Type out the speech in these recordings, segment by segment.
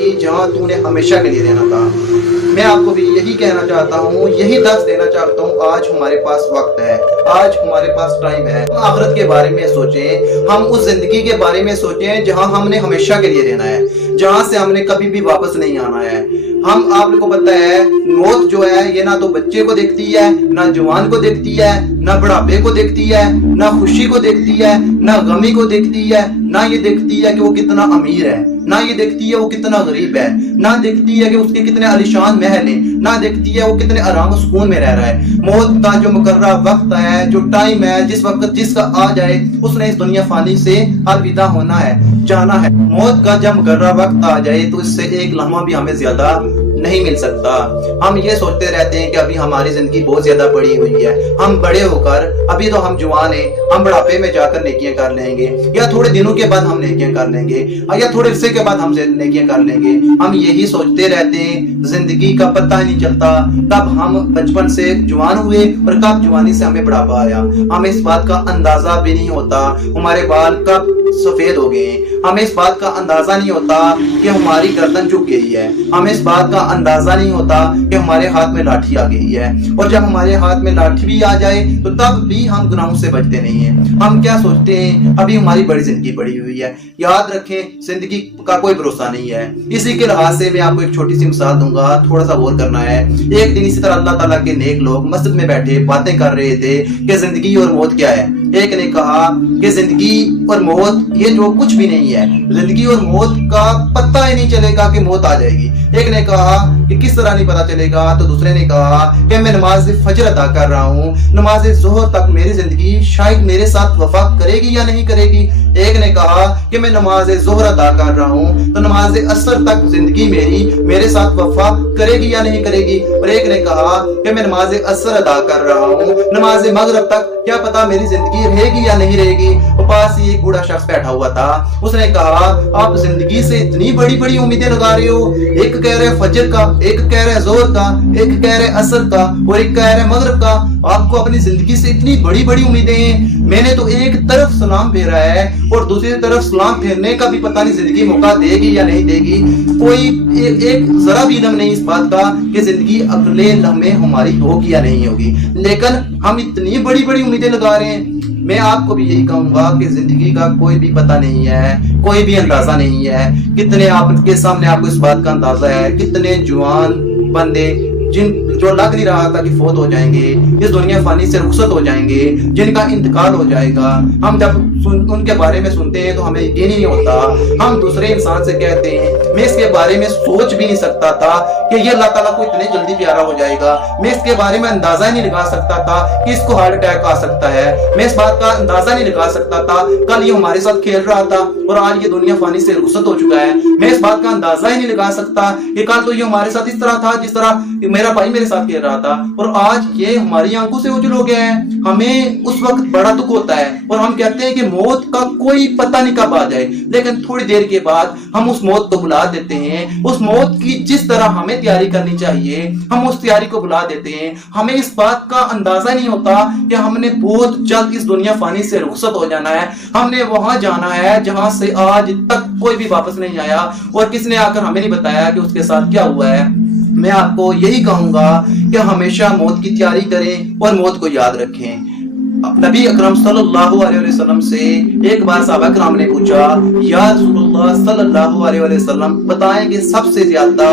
की जहाँ तूने हमेशा के लिए रहना था। मैं आपको भी यही कहना चाहता हूँ, यही दर्स देना चाहता हूँ। आज हमारे पास वक्त है, आज हमारे पास टाइम है। हम आखिरत के बारे में सोचें, हम उस जिंदगी के बारे में सोचें जहाँ हमने हमेशा के लिए रहना है, जहाँ से हमने कभी भी वापस नहीं आना है। हम आप लोगों को पता है, मौत जो है ये ना तो बच्चे को देखती है, ना जवान को देखती है, ना बुढ़ापे को देखती है, ना खुशी को देखती है, ना गमी को देखती है, ना ये देखती है कि वो कितना अमीर है, ना ये देखती है वो कितना गरीब है, ना देखती है कि उसके कितने आलीशान महल हैं, ना देखती है वो कितने आराम सुकून में रह रहा है। मौत का जो मुकर्रर वक्त है, जो टाइम है, जिस वक्त जिसका आ जाए उसने इस दुनिया फानी से अलविदा होना है, जाना है। मौत का जब मुकर्रर वक्त आ जाए तो इससे एक लम्हा भी हमें ज्यादा नहीं मिल सकता। हम ये सोचते रहते हैं कि अभी हमारी जिंदगी बहुत ज्यादा बड़ी हुई है, हम बड़े होकर, अभी तो हम जवान हैं, हम बुढ़ापे में जाकर नेकियां कर लेंगे, या थोड़े दिनों के बाद हम नेकियां कर लेंगे, या थोड़े अरसे के बाद हम नेकियां कर लेंगे। हम यही सोचते रहते हैं, जिंदगी का पता ही नहीं चलता कब हम बचपन से जवान हुए और कब जवानी से हमें बुढ़ापा आया। हमें इस बात का अंदाजा भी नहीं होता हमारे बाल कब सफेद हो गए, हमें इस बात का अंदाजा नहीं होता कि हमारी गर्दन झुक गई है, हमें इस बात का अंदाजा नहीं होता कि हमारे हाथ में लाठी आ गई है। और जब हमारे हाथ में लाठी भी आ जाए तो तब भी हम गुनाहों से बचते नहीं हैं। हम क्या सोचते हैं, अभी हमारी बड़ी जिंदगी पड़ी हुई है। याद रखें, जिंदगी का कोई भरोसा नहीं है। इसी के लिहाज से मैं आपको एक छोटी सी मिसाल दूंगा, थोड़ा सा गौर करना है। एक दिन इसी तरह अल्लाह ताला के नेक लोग मस्जिद में बैठे बातें कर रहे थे कि जिंदगी और मौत क्या है। एक ने कहा कि जिंदगी और मौत ये जो कुछ भी नहीं है, जिंदगी और मौत का पता ही नहीं चलेगा कि मौत आ जाएगी। एक ने कहा कि किस तरह नहीं पता चलेगा, तो दूसरे ने कहा कि मैं नमाज फजर अदा कर रहा हूँ, नमाज जोहर तक मेरी जिंदगी शायद मेरे साथ वफा करेगी या नहीं करेगी। एक ने कहा कि मैं नमाज जोहर अदा कर रहा हूँ तो नमाज असर तक जिंदगी मेरी मेरे साथ वफा करेगी या नहीं करेगी। और एक ने कहा कि मैं नमाज असर अदा कर रहा हूँ, नमाज मगरिब तक क्या पता मेरी जिंदगी रहेगी या नहीं रहेगी। पास ही एक बूढ़ा शख्स बैठा हुआ था, उसने कहा आप जिंदगी से इतनी बड़ी बड़ी उम्मीदें लगा रहे हो, एक कह रहे फजर का, एक कह रहे जोहर का, एक कह रहे असर का और एक कह रहे मगरिब का। आपको अपनी जिंदगी से इतनी बड़ी बड़ी उम्मीदें हैं। मैंने तो एक तरफ सलाम फेरा है और दूसरी तरफ सलाम फेरने का भी पता नहीं जिंदगी मौका देगी या नहीं देगी। कोई एक जरा भी इल्म नहीं इस बात का कि जिंदगी अगले लम्हे हमारी होगी या नहीं होगी, लेकिन हम इतनी बड़ी बड़ी उम्मीदें लगा रहे हैं। मैं आपको भी यही कहूंगा कि जिंदगी का कोई भी पता नहीं है, कोई भी अंदाजा नहीं है। कितने आपके सामने आपको इस बात का अंदाजा है, कितने जवान बंदे जो लग नहीं रहा था कि फौत हो जाएंगे, इस दुनिया फानी से रुखसत हो जाएंगे, जिनका इंतकाल हो जाएगा। हम जब उनके बारे में सुनते हैं तो हमें यकीन ही नहीं होता। हम दूसरे इंसान से कहते हैं मैं इसके बारे में सोच भी नहीं सकता था कि ये अल्लाह ताला को इतने जल्दी प्यारा हो जाएगा। मैं इसके बारे में अंदाजा ही नहीं लगा सकता था कि इसको हार्ट अटैक आ सकता है। मैं इस बात का अंदाजा नहीं लगा सकता था कल ये हमारे साथ खेल रहा था और आज ये दुनिया फानी से रुखसत हो चुका है। मैं इस बात का अंदाजा ही नहीं लगा सकता कि कल तो ये हमारे साथ इस तरह था जिस तरह मेरा भाई मेरे साथ खेल रहा था और आज ये हमारी आंखों से ओझल हो गया है। हमें उस वक्त बड़ा दुख होता है और हम कहते हैं कि मौत का कोई पता नहीं कब आ जाए, लेकिन थोड़ी देर के बाद हम उस मौत को बुला देते हैं। उस मौत की जिस तरह हमें तैयारी करनी चाहिए हम उस तैयारी को बुला देते हैं। हमें इस बात का अंदाजा नहीं होता कि हमने बहुत जल्द इस दुनिया फानी से रुखसत हो जाना है। हमने वहां जाना है जहां से आज तक कोई भी वापस नहीं आया और किसने आकर हमें नहीं बताया कि उसके साथ क्या हुआ है। मैं आपको यही कहूंगा कि हमेशा मौत की तैयारी करें और मौत को याद रखें। नबी अकरम सल्लल्लाहु अलैहि वसल्लम से एक बार सहाबा किराम ने पूछा, या रसूलुल्लाह सल्लल्लाहु अलैहि वसल्लम बताएं कि सबसे ज्यादा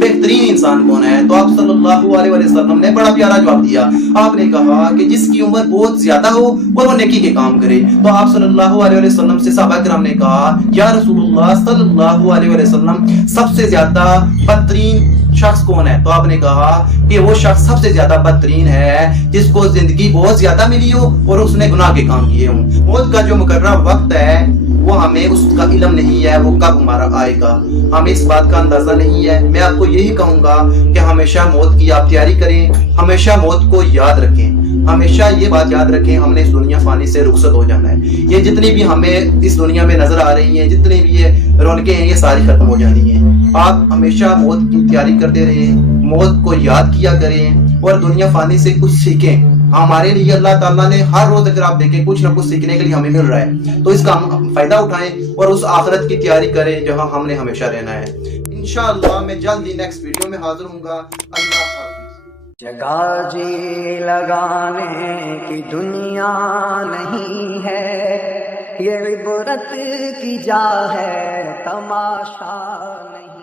बेहतरीन इंसान कौन है। तो आप सल्लल्लाहु अलैहि वसल्लम ने बड़ा प्यारा जवाब दिया। आपने कहा कि जिसकी उम्र बहुत ज्यादा हो और वो नेकी के काम करे। तो आप सल्लल्लाहु अलैहि वसल्लम से सहाबा किराम ने कहा, या रसूलुल्लाह सल्लल्लाहु अलैहि वसल्लम सबसे ज्यादा बदतरीन शख्स कौन है। तो आपने कहा कि वो शख्स सबसे ज्यादा बदतरीन है जिसको जिंदगी बहुत ज्यादा मिली हो और उसने गुनाह के काम किए हों। मौत का जो मुकर्रर वक्त है वो हमें उसका इल्म नहीं है, वो कब हमारा आएगा हमें इस बात का अंदाजा नहीं है। मैं आपको यही कहूंगा कि हमेशा मौत की आप तैयारी करें, हमेशा मौत को याद रखें, हमेशा ये बात याद रखें हमने इस दुनिया फानी से रुखसत हो जाना है। ये जितनी भी हमें इस दुनिया में नजर आ रही हैं, जितनी भी ये रौनकें हैं, ये सारी खत्म हो जानी है। आप हमेशा मौत की तैयारी करते रहें, मौत को याद किया करें और दुनिया फानी से कुछ सीखें। हमारे लिए अल्लाह ताला ने हर रोज अगर आप देखें कुछ ना कुछ सीखने के लिए हमें मिल रहा है, तो इसका हम फायदा उठाएं और उस आखिरत की तैयारी करें जहां हमने हमेशा रहना है। इंशाअल्लाह मैं जल्द ही नेक्स्ट वीडियो में हाजिर हूँगा। अल्लाह हाफिज। जगह जी लगाने की दुनिया नहीं है, ये इबरत की जा है, तमाशा नहीं।